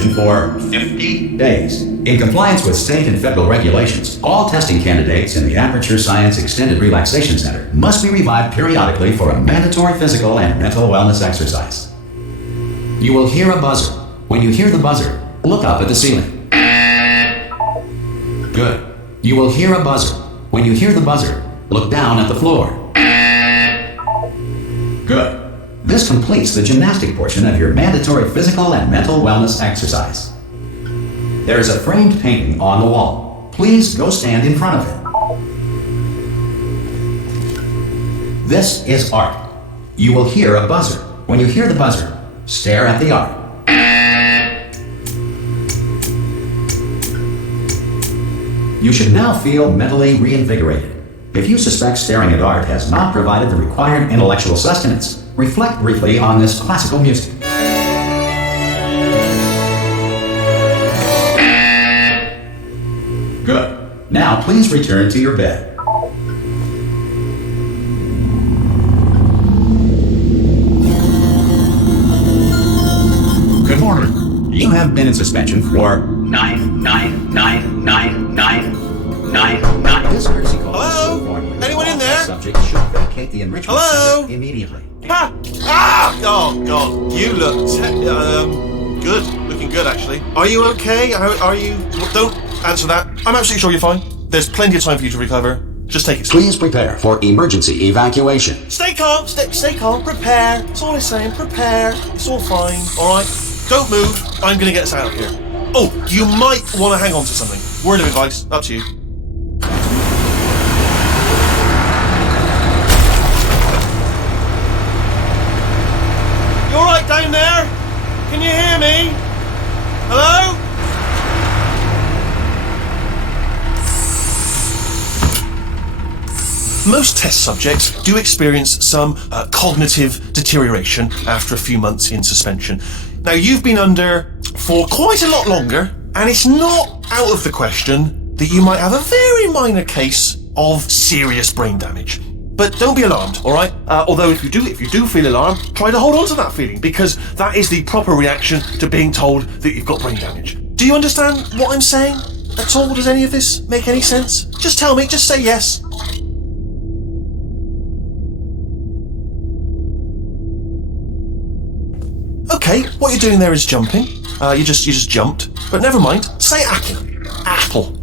suspension for 50 days. In compliance with state and federal regulations, all testing candidates in the Aperture Science Extended Relaxation Center must be revived periodically for a mandatory physical and mental wellness exercise. You will hear a buzzer. When you hear the buzzer, look up at the ceiling. Good. You will hear a buzzer. When you hear the buzzer, look down at the floor. Good. This completes the gymnastic portion of your mandatory physical and mental wellness exercise. There is a framed painting on the wall. Please go stand in front of it. This is art. You will hear a buzzer. When you hear the buzzer, stare at the art. You should now feel mentally reinvigorated. If you suspect staring at art has not provided the required intellectual sustenance, reflect briefly on this classical music. Good. Now please return to your bed. Good morning. You have been in suspension for 9999999. This courtesy call. Hello? Anyone in there? Subject should vacate the enrichment Hello? center immediately. Ha! Ah! Oh God, you look good. Looking good, actually. Are you okay? Are you? Don't answer that. I'm absolutely sure you're fine. There's plenty of time for you to recover. Just take it slow. Please prepare for emergency evacuation. Stay calm. Stay calm. Prepare. That's all I'm saying. Prepare. It's all fine. All right. Don't move. I'm gonna get us out of here. Oh, you might want to hang on to something. Word of advice. Up to you. You all right down there? Can you hear me? Hello? Most test subjects do experience some cognitive deterioration after a few months in suspension. Now, you've been under for quite a lot longer, and it's not out of the question that you might have a very minor case of serious brain damage. But don't be alarmed, all right? Although if you do feel alarmed, try to hold on to that feeling, because that is the proper reaction to being told that you've got brain damage. Do you understand what I'm saying at all? Does any of this make any sense? Just tell me, just say yes. Okay, what you're doing there is jumping. You just jumped. But never mind. Say apple. Apple.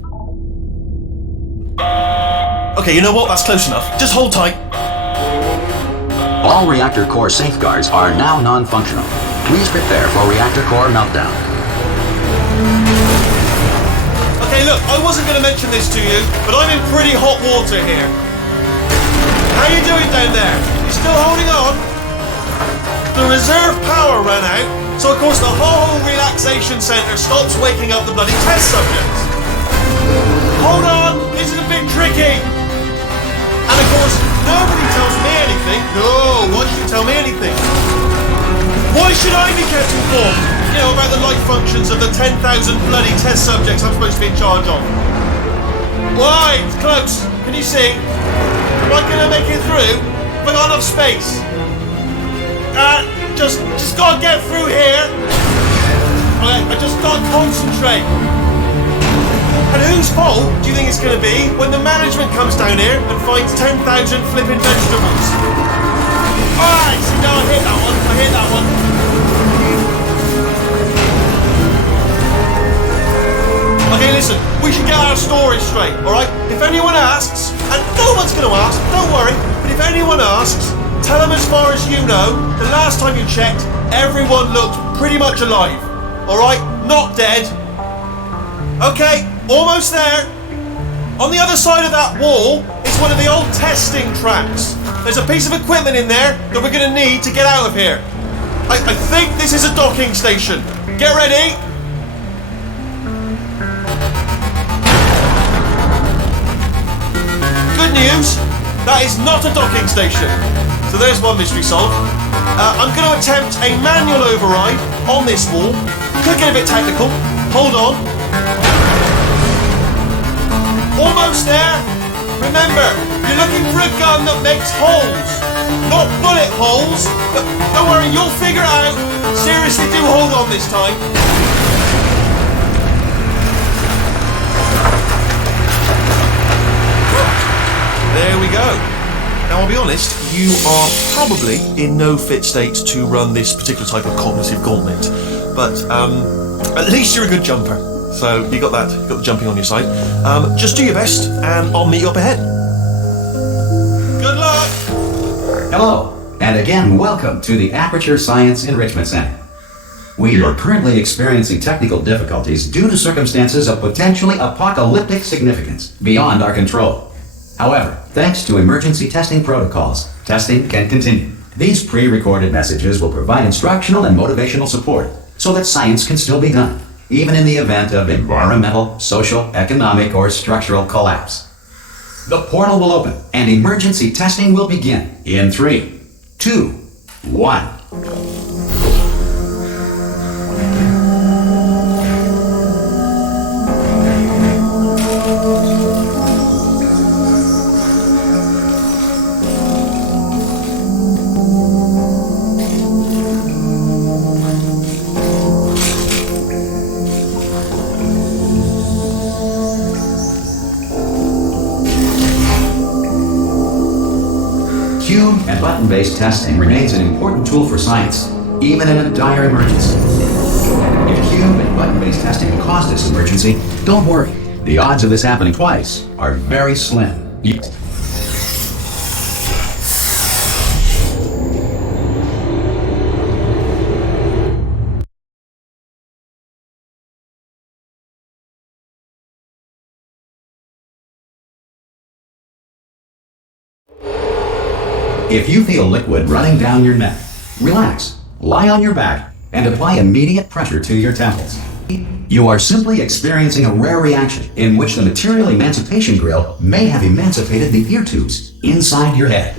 Okay, you know what? That's close enough. Just hold tight. All reactor core safeguards are now non-functional. Please prepare for reactor core meltdown. Okay, look, I wasn't going to mention this to you, but I'm in pretty hot water here. How you doing down there? You still holding on? The reserve power ran out, so of course the whole relaxation centre stops waking up the bloody test subjects. Hold on, this is a bit tricky. And of course, nobody tells me anything. No, why should you tell me anything? Why should I be kept informed? You know, about the life functions of the 10,000 bloody test subjects I'm supposed to be in charge of. Why? It's close. Can you see? Am I going to make it through? Have I got enough space? Just gotta get through here. Okay, I just gotta concentrate. And whose fault do you think it's gonna be when the management comes down here and finds 10,000 flipping vegetables? Alright, see, now I hit that one. Okay, listen, we should get our story straight, alright? If anyone asks, and no one's gonna ask, don't worry, but if anyone asks, tell them as far as you know, the last time you checked, everyone looked pretty much alive. Alright? Not dead. Okay, almost there. On the other side of that wall is one of the old testing tracks. There's a piece of equipment in there that we're going to need to get out of here. I think this is a docking station. Get ready. Good news, that is not a docking station. So there's one mystery solved. I'm going to attempt a manual override on this wall. Could get a bit technical. Hold on. Almost there. Remember, you're looking for a gun that makes holes, not bullet holes. But don't worry, you'll figure it out. Seriously, do hold on this time. Now, I'll be honest, you are probably in no fit state to run this particular type of cognitive gauntlet, but at least you're a good jumper. So you got the jumping on your side. Just do your best, and I'll meet you up ahead. Good luck! Hello, and again, welcome to the Aperture Science Enrichment Center. We are currently experiencing technical difficulties due to circumstances of potentially apocalyptic significance beyond our control. However, thanks to emergency testing protocols, testing can continue. These pre-recorded messages will provide instructional and motivational support so that science can still be done, even in the event of environmental, social, economic, or structural collapse. The portal will open and emergency testing will begin in 3, 2, 1. Cube and button-based testing remains an important tool for science, even in a dire emergency. If cube and button-based testing will cause this emergency, don't worry. The odds of this happening twice are very slim. If you feel liquid running down your neck, relax, lie on your back, and apply immediate pressure to your temples. You are simply experiencing a rare reaction in which the material emancipation grill may have emancipated the ear tubes inside your head.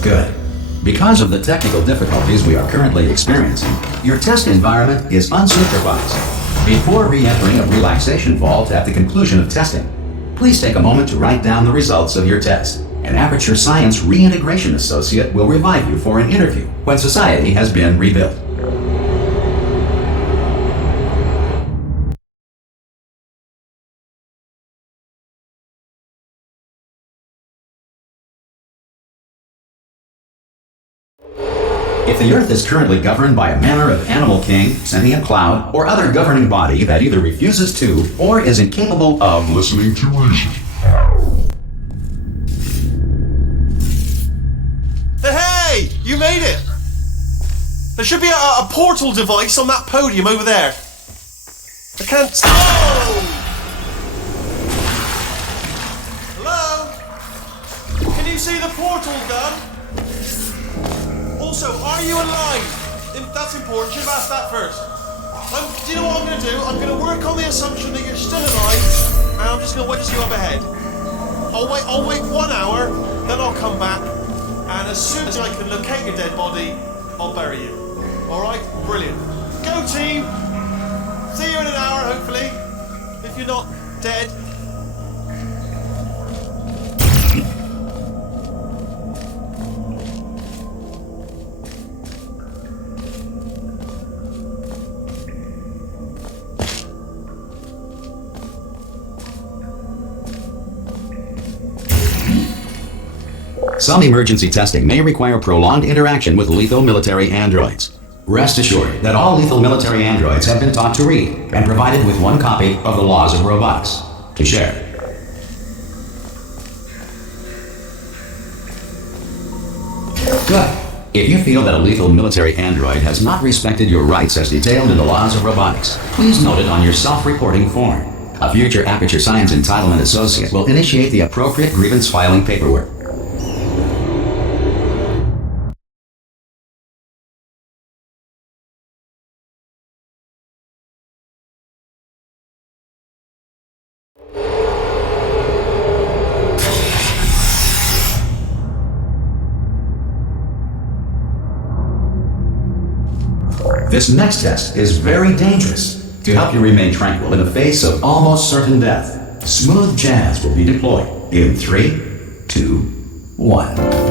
Good. Because of the technical difficulties we are currently experiencing, your test environment is unsupervised. Before re-entering a relaxation vault at the conclusion of testing, please take a moment to write down the results of your test. An Aperture Science Reintegration Associate will revive you for an interview when society has been rebuilt. If the Earth is currently governed by a manner of animal king, sentient cloud, or other governing body that either refuses to or is incapable of listening to reason. Hey! You made it! There should be a portal device on that podium over there. I can't... Oh! Hello? Can you see the portal gun? Also, are you alive? That's important. Should have asked that first. Do you know what I'm going to do? I'm going to work on the assumption that you're still alive, and I'm just going to wait to see you up ahead. I'll wait 1 hour, then I'll come back, and as soon as I can locate your dead body, I'll bury you. All right? Brilliant. Go team. See you in an hour, hopefully. If you're not dead. Some emergency testing may require prolonged interaction with lethal military androids. Rest assured that all lethal military androids have been taught to read and provided with one copy of the Laws of Robotics to share. Good. If you feel that a lethal military android has not respected your rights as detailed in the laws of robotics, please note it on your self-reporting form. A future Aperture Science Entitlement Associate will initiate the appropriate grievance filing paperwork. This next test is very dangerous. To help you remain tranquil in the face of almost certain death, smooth jazz will be deployed in 3, 2, 1.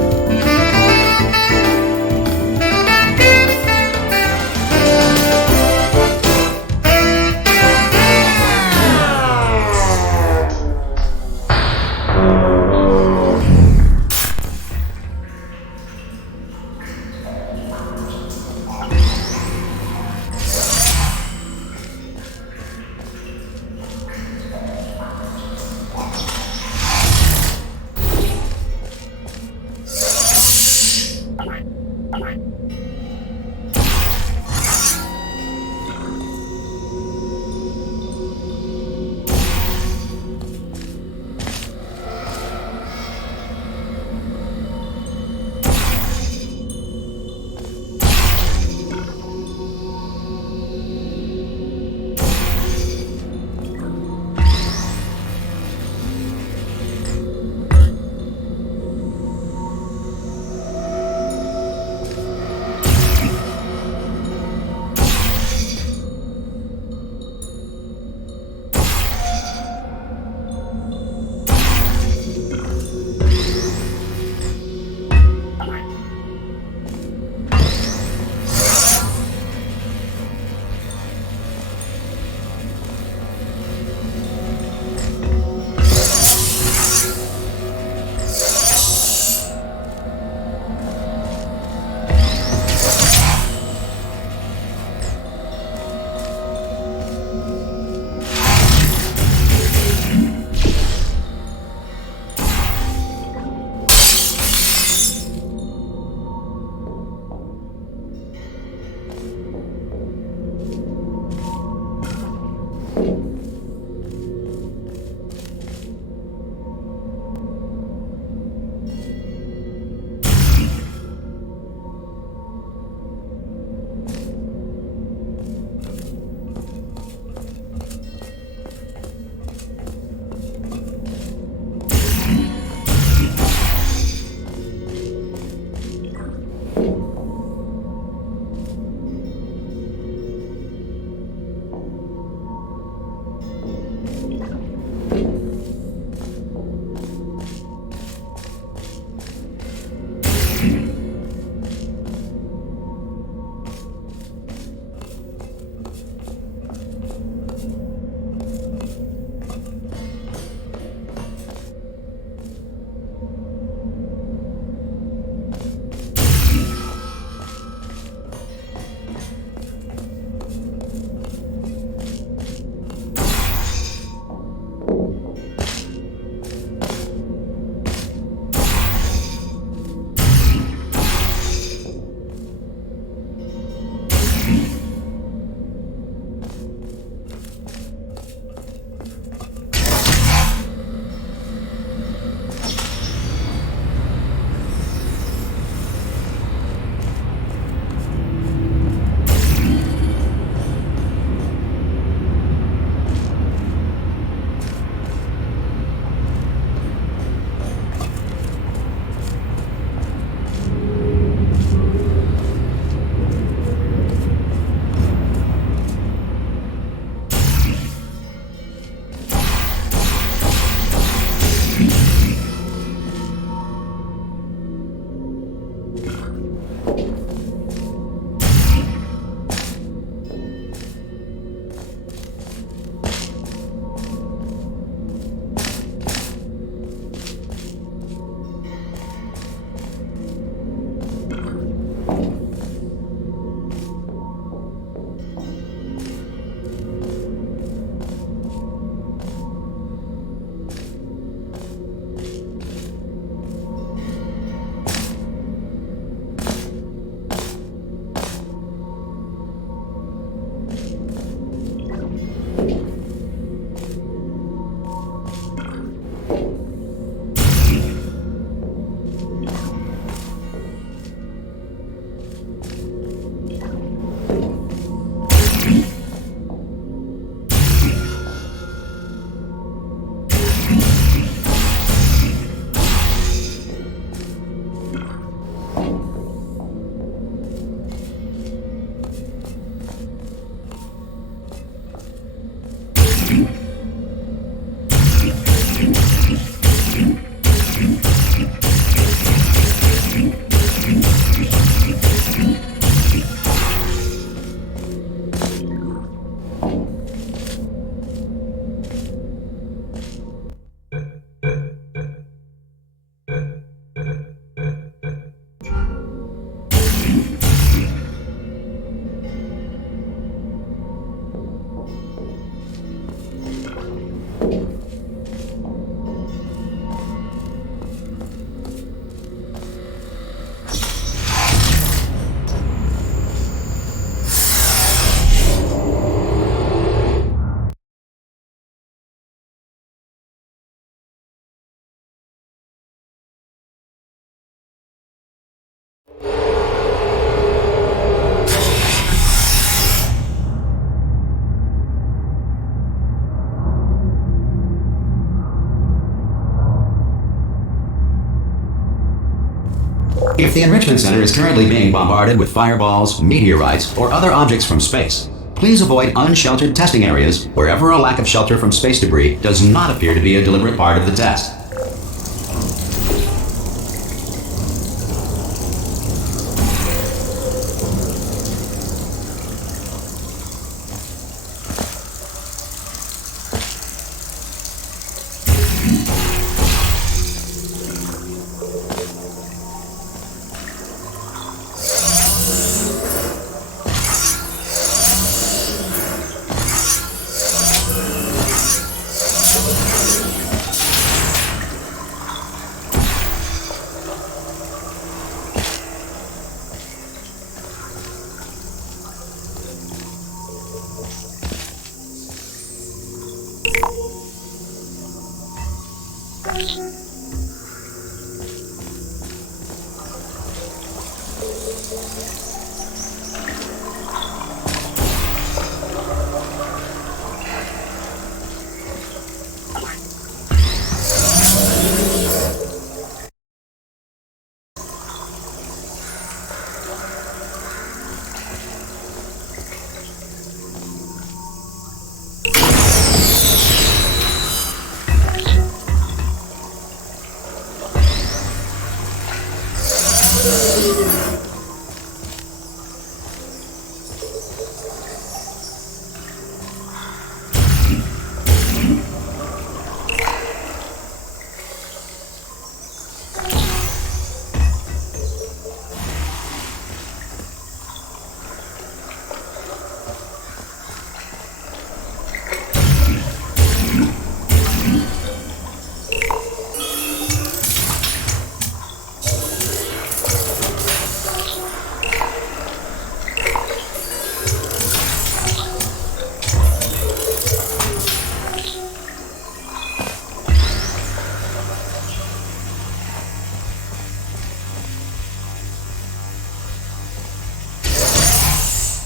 If the Enrichment Center is currently being bombarded with fireballs, meteorites, or other objects from space, please avoid unsheltered testing areas wherever a lack of shelter from space debris does not appear to be a deliberate part of the test.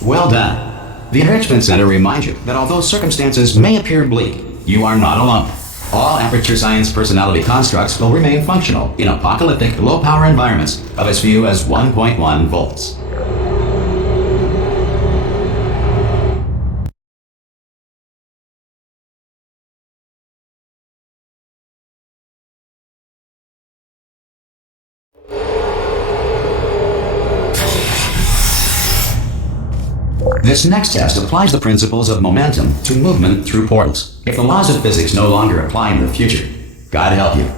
Well done. The Enrichment Center reminds you that although circumstances may appear bleak, you are not alone. All Aperture Science personality constructs will remain functional in apocalyptic low-power environments of as few as 1.1 volts. This next test applies the principles of momentum to movement through portals. If the laws of physics no longer apply in the future, God help you.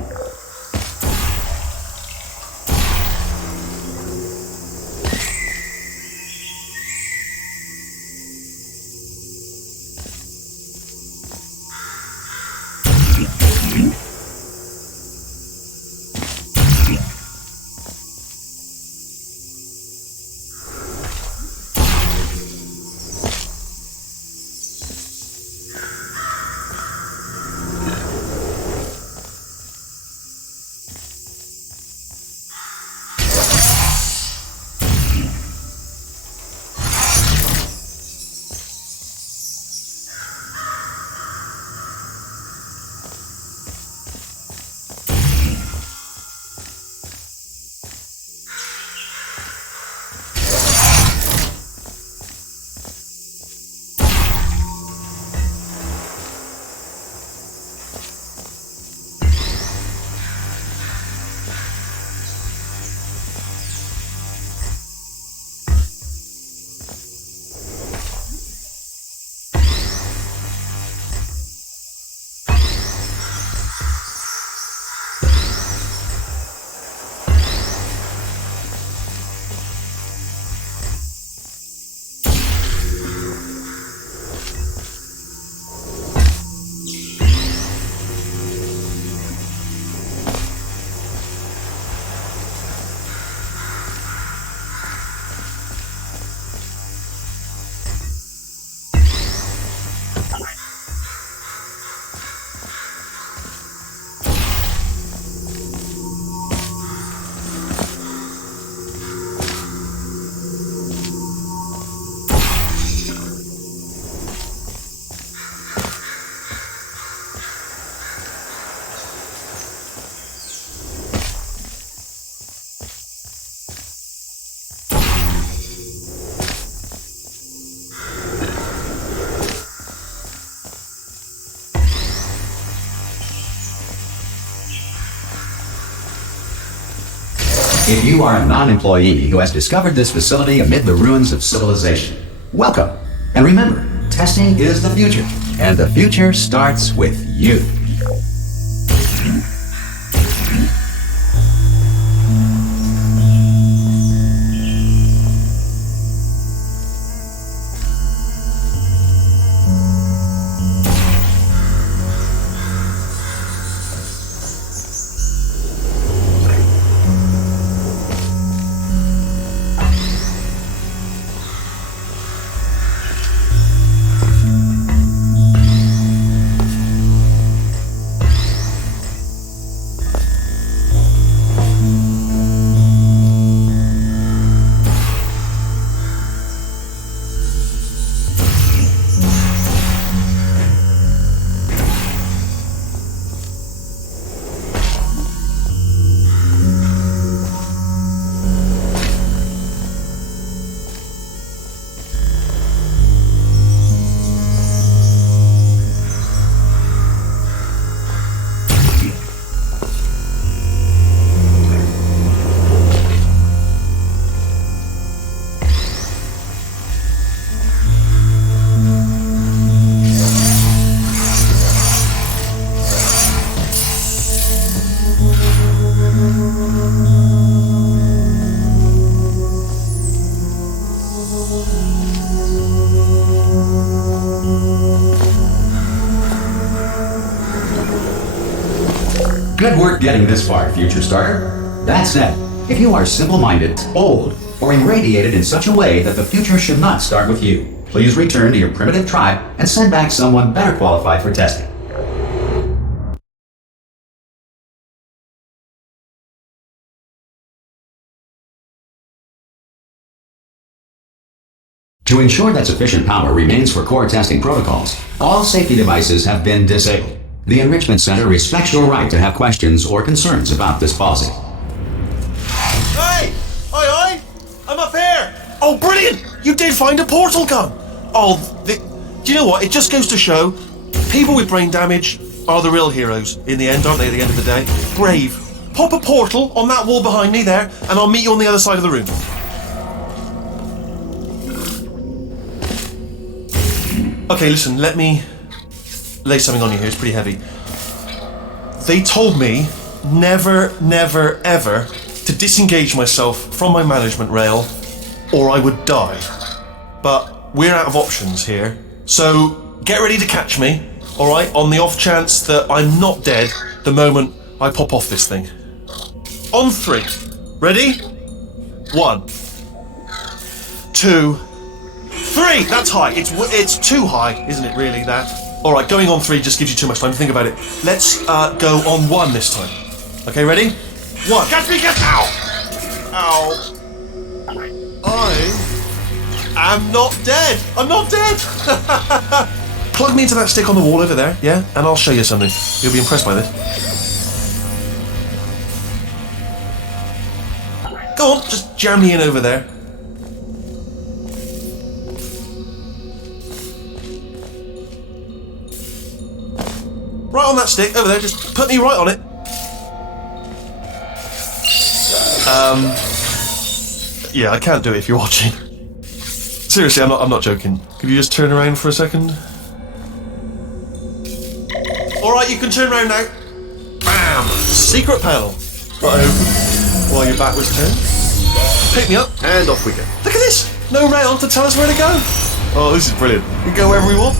If you are a non-employee who has discovered this facility amid the ruins of civilization, welcome. And remember, testing is the future, and the future starts with you. Good work getting this far, future starter. That said, if you are simple-minded, old, or irradiated in such a way that the future should not start with you, please return to your primitive tribe and send back someone better qualified for testing. To ensure that sufficient power remains for core testing protocols, all safety devices have been disabled. The Enrichment Center respects your right to have questions or concerns about this policy. Hey! Aye, I'm up here! Oh, brilliant! You did find a portal gun! Oh, do you know what? It just goes to show, people with brain damage are the real heroes in the end, aren't they, at the end of the day? Brave. Pop a portal on that wall behind me there, and I'll meet you on the other side of the room. Okay, listen, let me lay something on you here. It's pretty heavy. They told me never, never, ever to disengage myself from my management rail or I would die. But we're out of options here. So get ready to catch me, alright, on the off chance that I'm not dead the moment I pop off this thing. On 3. Ready? 1, 2, 3! That's high. It's too high, isn't it, really, that? Alright, going on 3 just gives you too much time to think about it. Let's go on 1 this time. Okay, ready? 1. Catch me, catch! Ow! Ow. I am not dead! I'm not dead! Plug me into that stick on the wall over there, yeah? And I'll show you something. You'll be impressed by this. Go on, just jam me in over there. Right on that stick, over there, just put me right on it. Yeah, I can't do it if you're watching. Seriously, I'm not joking. Could you just turn around for a second? Alright, you can turn around now. Bam! Secret panel. Uh-oh. While your back was turned. Pick me up, and off we go. Look at this! No rail to tell us where to go. Oh, this is brilliant. We can go wherever we want.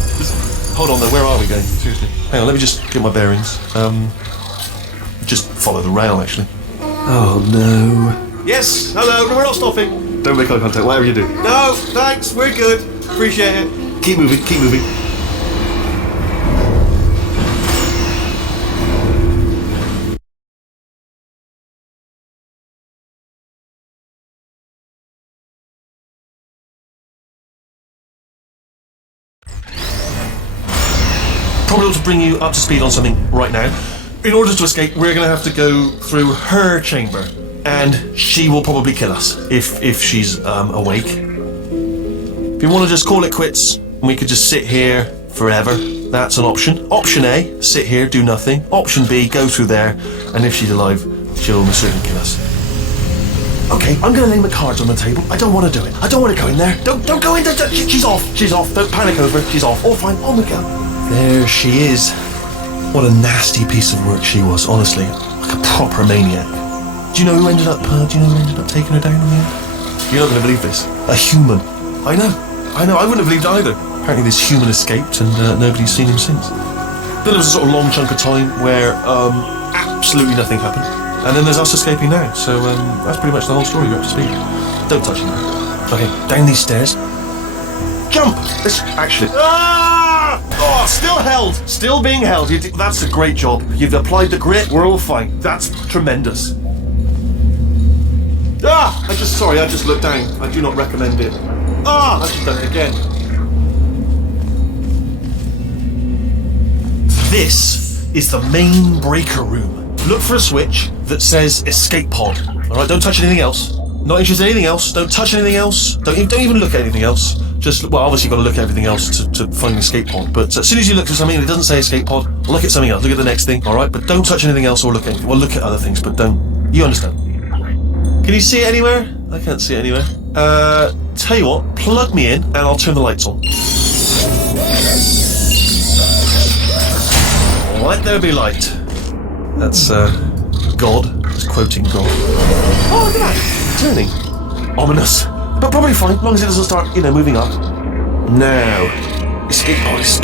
Hold on though, where are we going? Seriously. Hang on, let me just get my bearings. Just follow the rail, actually. Oh no. Yes, hello, we're not stopping. Don't make eye contact, whatever you do. No, thanks, we're good. Appreciate it. Keep moving, keep moving. Probably ought to bring you up to speed on something right now. In order to escape, we're going to have to go through her chamber, and she will probably kill us if she's awake. If you want to just call it quits, and we could just sit here forever, that's an option. Option A, sit here, do nothing. Option B, go through there, and if she's alive, she'll almost certainly kill us. Okay, I'm gonna lay my cards on the table. I don't want to do it. I don't want to go in there. Don't go in there. She's off. She's off. Don't panic over it. She's off. All fine. On we go. There she is. What a nasty piece of work she was, honestly. Like a proper maniac. Do you know who ended up taking her down in the end? You're not going to believe this. A human. I know. I wouldn't have believed either. Apparently this human escaped and nobody's seen him since. Then there was a sort of long chunk of time where absolutely nothing happened. And then there's us escaping now. So that's pretty much the whole story. You're up to speed. Don't touch him. Okay, down these stairs. Jump! This actually. Ah! Oh, still held. Still being held. That's a great job. You've applied the grit. We're all fine. That's tremendous. Ah! I just looked down. I do not recommend it. Ah! I've just done it again. This is the main breaker room. Look for a switch that says escape pod. Alright, don't touch anything else. Not interested in anything else. Don't touch anything else. Don't even look at anything else. Just, well, obviously you've got to look at everything else to find an escape pod. But as soon as you look for something and it doesn't say escape pod, look at something else. Look at the next thing, alright? But don't touch anything else or look at anything. Well, look at other things, but don't. You understand? Can you see it anywhere? I can't see it anywhere. Tell you what, plug me in and I'll turn the lights on. Let there be light. That's, God. It's quoting God. Oh, look at that. Turning. Ominous. But probably fine, as long as it doesn't start, moving up. Now. Escape pod. It's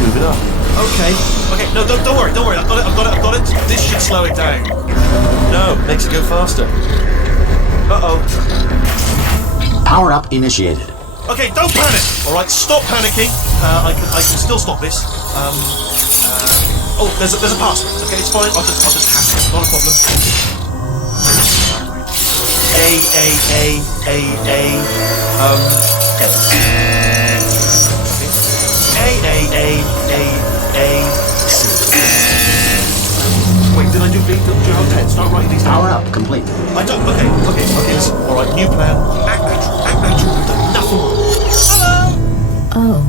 moving up. Okay. No, don't worry. I've got it. This should slow it down. No, makes it go faster. Uh-oh. Power up initiated. Okay, don't panic. All right, stop panicking. I can still stop this. Oh, there's a password. Okay, it's fine. I'll just hack it. Not a problem. Wait, did I do big? Did you have 10? Start writing these down. Power up complete. I don't. Okay. Listen. All right, new plan. Act natural. I've done nothing wrong. Hello. Oh,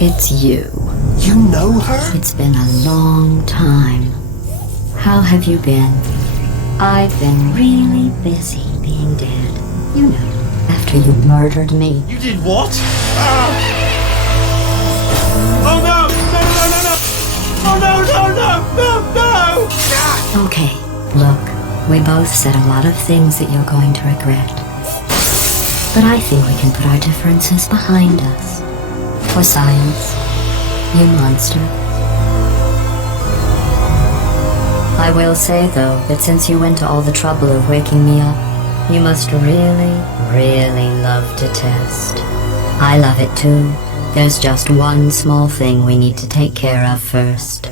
it's you. You know her? It's been a long time. How have you been? I've been really busy being dead. You know, after you murdered me. You did what? Oh no! Oh no! Ah! Okay, look, we both said a lot of things that you're going to regret. But I think we can put our differences behind us. For science, you monster. I will say, though, that since you went to all the trouble of waking me up, you must really, really love to test. I love it too. There's just one small thing we need to take care of first.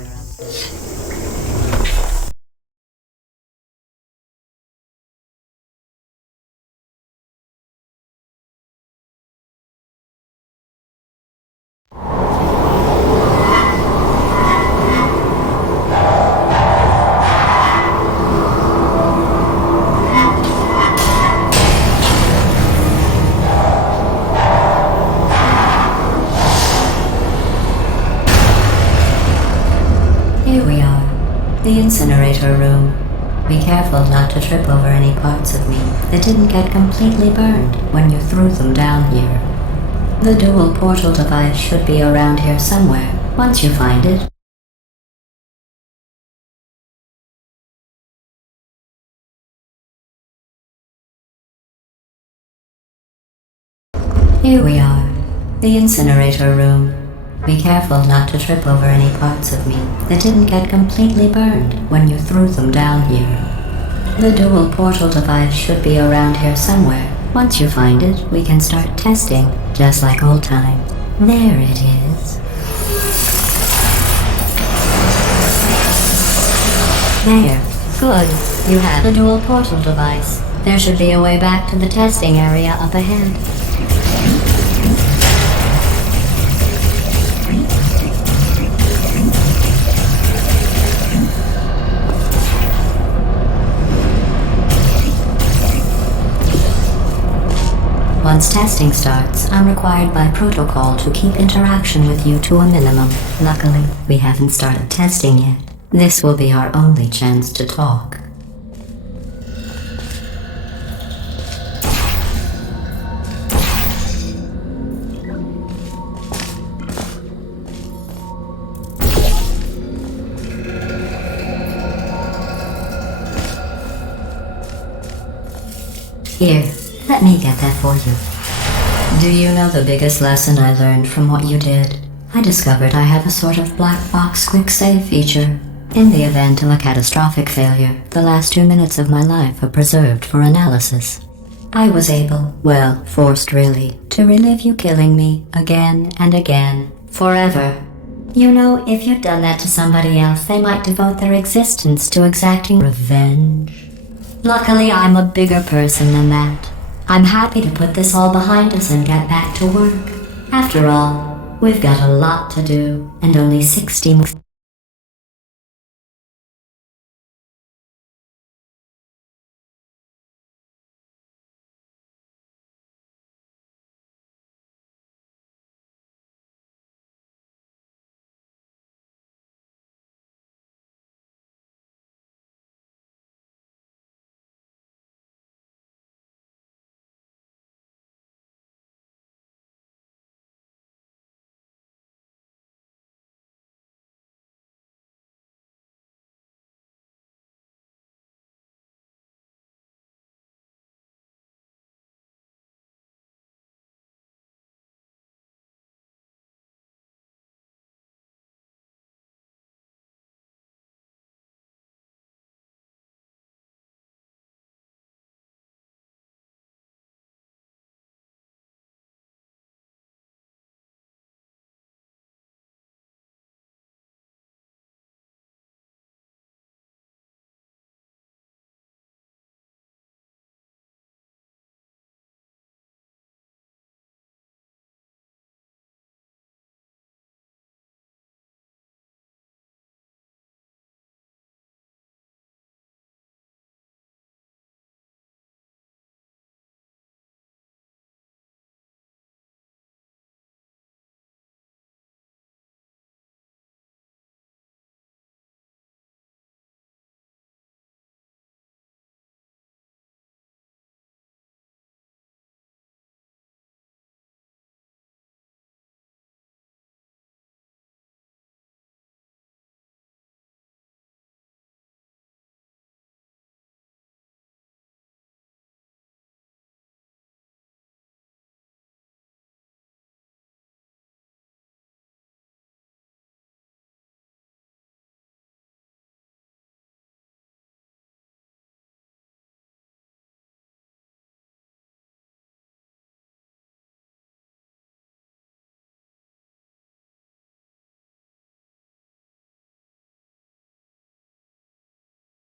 Here we are, the incinerator room. Be careful not to trip over any parts of me that didn't get completely burned when you threw them down here. The dual portal device should be around here somewhere, once you find it. Here we are, the incinerator room. Be careful not to trip over any parts of me that didn't get completely burned when you threw them down here. The dual portal device should be around here somewhere. Once you find it, we can start testing, just like old times. There it is. There. Good. You have the dual portal device. There should be a way back to the testing area up ahead. Once testing starts, I'm required by protocol to keep interaction with you to a minimum. Luckily, we haven't started testing yet. This will be our only chance to talk. Here, let me get that for you. Do you know the biggest lesson I learned from what you did? I discovered I have a sort of black box quick save feature. In the event of a catastrophic failure, the last 2 minutes of my life are preserved for analysis. I was able, well, forced really, to relive you killing me again and again, forever. You know, if you'd done that to somebody else, they might devote their existence to exacting revenge. Luckily, I'm a bigger person than that. I'm happy to put this all behind us and get back to work. After all, we've got a lot to do, and only 60 more.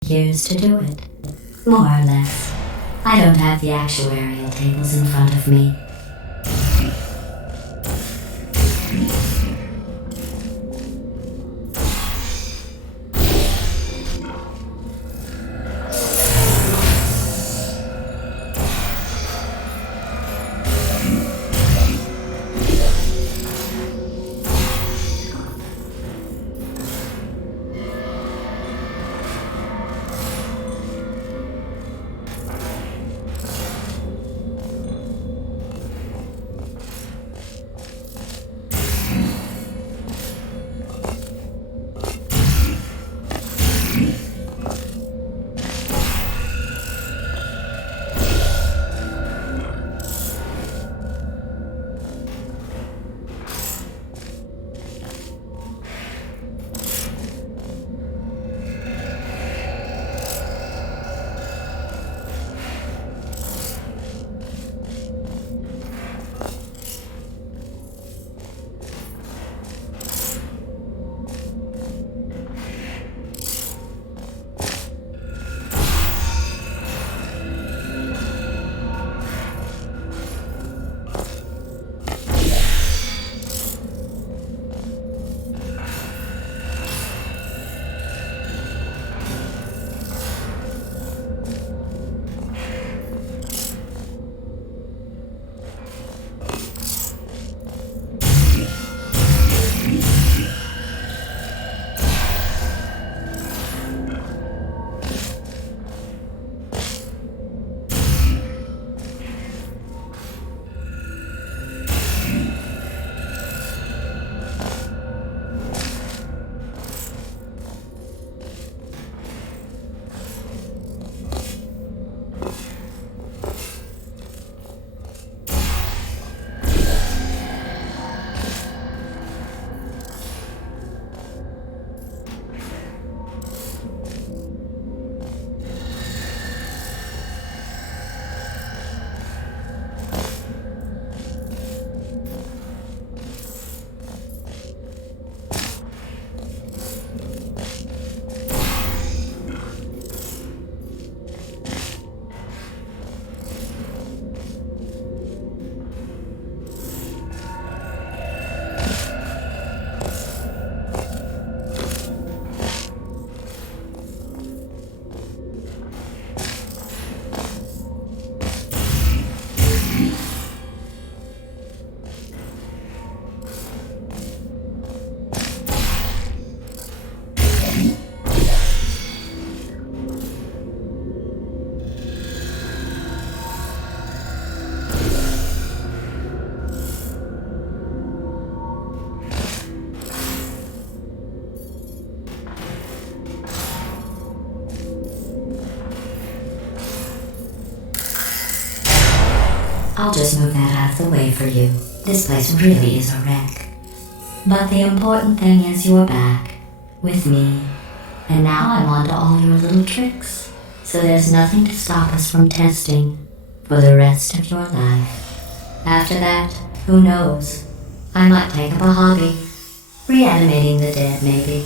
Years to do it. More or less. I don't have the actuarial tables in front of me. I'll just move that out of the way for you. This place really is a wreck. But the important thing is you're back, with me. And now I'm on to all your little tricks. So there's nothing to stop us from testing for the rest of your life. After that, who knows? I might take up a hobby. Reanimating the dead, maybe.